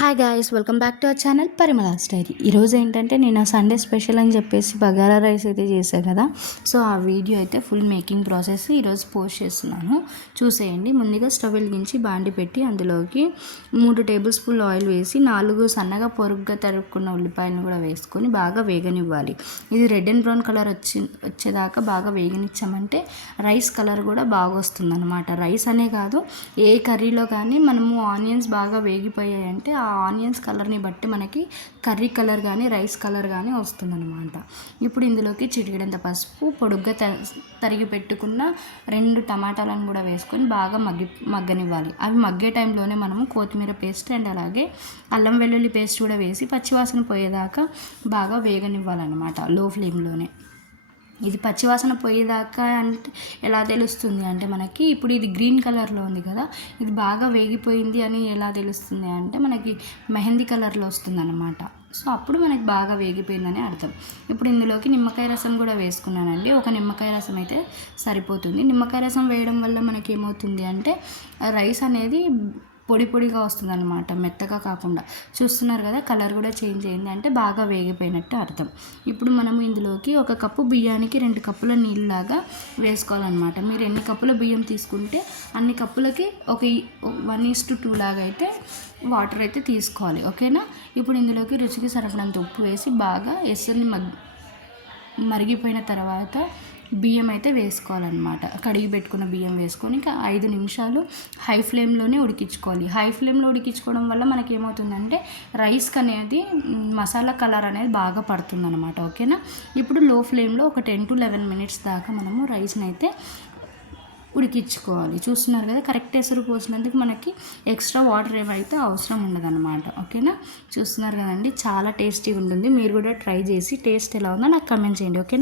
Hi guys, welcome back to our channel Parimala's diary. ఈరోజు ఏంటంటే నేను సండే స్పెషల్ అని చెప్పేసి బగారా రైస్ అయితే చేశాను కదా. సో ఆ వీడియో అయితే ఫుల్ మేకింగ్ ప్రాసెస్ ఈరోజు పోస్ట్ చేస్తున్నాను, చూసేయండి. ముందుగా స్టవ్ వెలిగించి బాండి పెట్టి అందులోకి 3 టేబుల్ స్పూన్లు ఆయిల్ వేసి 4 సన్నగా పొరుగ్గా తరుక్కున్న ఉల్లిపాయలను కూడా వేసుకొని బాగా వేగనివ్వాలి. ఇది రెడ్ అండ్ బ్రౌన్ కలర్ వచ్చేదాకా బాగా వేగనిచ్చామంటే రైస్ కలర్ కూడా బాగా వస్తుంది అనమాట. రైస్ అనే కాదు, ఏ కర్రీలో కానీ మనము ఆనియన్స్ బాగా వేగిపోయాయంటే ఆ ఆనియన్స్ కలర్ని బట్టి మనకి కర్రీ కలర్ కానీ రైస్ కలర్ కానీ వస్తుందన్నమాట. ఇప్పుడు ఇందులోకి చిటికెడంత పసుపు, పొడుగ్గా తరిగి పెట్టుకున్న 2 టమాటాలను కూడా వేసుకొని బాగా మగ్గనివ్వాలి. అవి మగ్గే టైంలోనే మనము కొత్తిమీర పేస్ట్ అండ్ అలాగే అల్లం వెల్లుల్లి పేస్ట్ కూడా వేసి పచ్చివాసన పోయేదాకా బాగా వేగనివ్వాలన్నమాట లో ఫ్లేమ్లోనే. ఇది పచ్చివాసన పోయేదాకా అంటే ఎలా తెలుస్తుంది అంటే మనకి ఇప్పుడు ఇది గ్రీన్ కలర్లో ఉంది కదా, ఇది బాగా వేగిపోయింది అని ఎలా తెలుస్తుంది అంటే మనకి మెహందీ కలర్లో వస్తుంది అనమాట. సో అప్పుడు మనకి బాగా వేగిపోయిందని అర్థం. ఇప్పుడు ఇందులోకి నిమ్మకాయ రసం కూడా వేసుకున్నానండి. ఒక నిమ్మకాయ రసం అయితే సరిపోతుంది. నిమ్మకాయ రసం వేయడం వల్ల మనకి ఏమవుతుంది అంటే రైస్ అనేది పొడి పొడిగా వస్తుంది అనమాట, మెత్తగా కాకుండా. చూస్తున్నారు కదా, కలర్ కూడా చేంజ్ అయింది అంటే బాగా వేగిపోయినట్టు అర్థం. ఇప్పుడు మనము ఇందులోకి 1 కప్పు బియ్యానికి 2 కప్పుల నీళ్ళలాగా వేసుకోవాలన్నమాట. మీరు ఎన్ని కప్పుల బియ్యం తీసుకుంటే అన్ని కప్పులకి ఒక 1:2 లాగా అయితే వాటర్ అయితే తీసుకోవాలి, ఓకేనా. ఇప్పుడు ఇందులోకి రుచికి సరిపడంత ఉప్పు వేసి బాగా ఎసరుని మరిగిపోయిన తర్వాత బియ్యం అయితే వేసుకోవాలన్నమాట. కడిగి పెట్టుకున్న బియ్యం వేసుకొని 5 నిమిషాలు హై ఫ్లేమ్లోనే ఉడికించుకోవాలి. హై ఫ్లేమ్లో ఉడికించుకోవడం వల్ల మనకి ఏమవుతుందంటే రైస్కి అనేది మసాలా కలర్ అనేది బాగా పడుతుందన్నమాట, ఓకేనా. ఇప్పుడు లో ఫ్లేమ్లో ఒక 10 to 11 మినిట్స్ దాకా మనము రైస్ని అయితే ఉడికించుకోవాలి. చూస్తున్నారు కదా, కరెక్ట్ ఎసరు పోసినందుకు మనకి ఎక్స్ట్రా వాటర్ ఏమైతే అవసరం ఉండదన్నమాట, ఓకేనా. చూస్తున్నారు కదండి, చాలా టేస్టీగా ఉంటుంది. మీరు కూడా ట్రై చేసి టేస్ట్ ఎలా ఉందో నాకు కమెంట్ చేయండి, ఓకేనా.